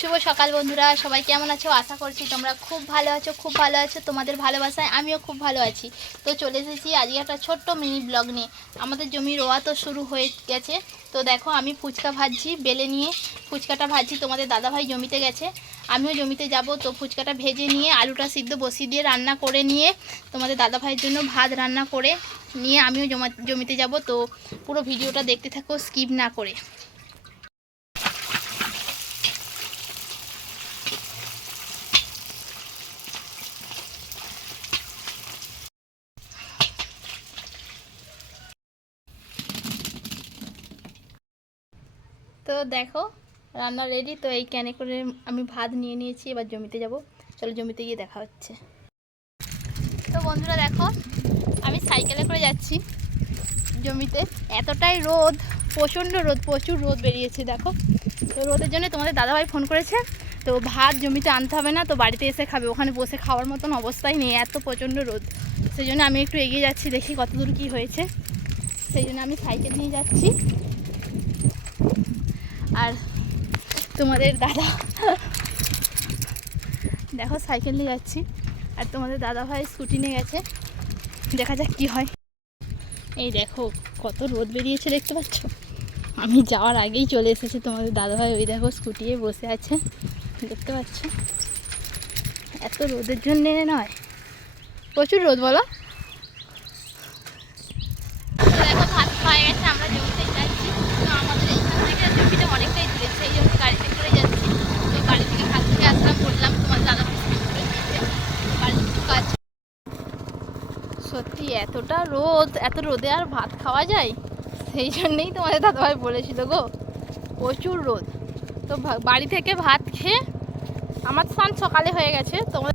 শুভ সকাল বন্ধুরা, সবাই কেমন আছো? আশা করছি তোমরা খুব ভালো আছো, খুব ভালো আছো। তোমাদের ভালোবাসায় আমিও খুব ভালো আছি। তো চলে এসেছি আজকে একটা ছোট্ট মিনি ব্লগ নিয়ে। আমাদের জমি রোয়া তো শুরু হয়ে গেছে। তো দেখো, আমি ফুচকা ভাজছি, বেলে নিয়ে ফুচকাটা ভাজছি। তোমাদের দাদাভাই জমিতে গেছে, আমিও জমিতে যাব। তো ফুচকাটা ভেজে নিয়ে, আলুটা সিদ্ধ বসিয়ে দিয়ে রান্না করে নিয়ে, তোমাদের দাদাভাইয়ের জন্য ভাত রান্না করে নিয়ে আমিও জমা জমিতে যাব। তো পুরো ভিডিওটা দেখতে থাকো, স্কিপ না করে। তো দেখো, রান্না রেডি তো এই ক্যানে করে আমি ভাত নিয়ে নিয়েছি, এবার জমিতে যাব। চলো জমিতে গিয়ে দেখা হচ্ছে। তো বন্ধুরা দেখো, আমি সাইকেলে করে যাচ্ছি জমিতে। এতটাই রোদ, প্রচণ্ড রোদ, প্রচুর রোদ বেরিয়েছে, দেখো। তো রোদের জন্য তোমাদের দাদাভাই ফোন করেছে। তো ভাত জমিতে আনতে হবে না, তো বাড়িতে এসে খাবে। ওখানে বসে খাওয়ার মতন অবস্থাই নেই, এত প্রচণ্ড রোদ। সেই জন্য আমি একটু এগিয়ে যাচ্ছি, দেখি কত দূর কী হয়েছে। সেই জন্য আমি সাইকেল নিয়ে যাচ্ছি। আর তোমাদের দাদা দেখো সাইকেল নিয়ে যাচ্ছি। আর তোমাদের দাদা ভাই স্কুটি নিয়ে গেছে। দেখা যাক কি হয়। এই দেখো, কত রোদ বেরিয়েছে দেখতে পাচ্ছ? আমি যাওয়ার আগেই চলে এসেছি তোমাদের দাদা ভাই। ওই দেখো স্কুটিয়ে বসে আছে, দেখতে পাচ্ছ? এত রোদের জন্যে নয়। প্রচুর রোদ বলো তো দেখো ভাত খাওয়া গেছে আমরা জমিতে যাচ্ছি তো আমাদের এখান থেকে জমিটা অনেকটাই দূরে সেই জন্য গাড়িতে করে যাচ্ছি তো গাড়ি থেকে কাজ থেকে আসলাম বললাম তোমার দাদা বিস্কুট করে দিয়েছে বাড়ির কিছু কাজ সত্যি, এতটা রোদ, এত রোদে আর ভাত খাওয়া যায়? সেই জন্যেই তোমাদের দাদাভাই বলেছিল গো, প্রচুর রোদ। তো বাড়ি থেকে ভাত খেয়ে আমার স্নান সকালে হয়ে গেছে তোমার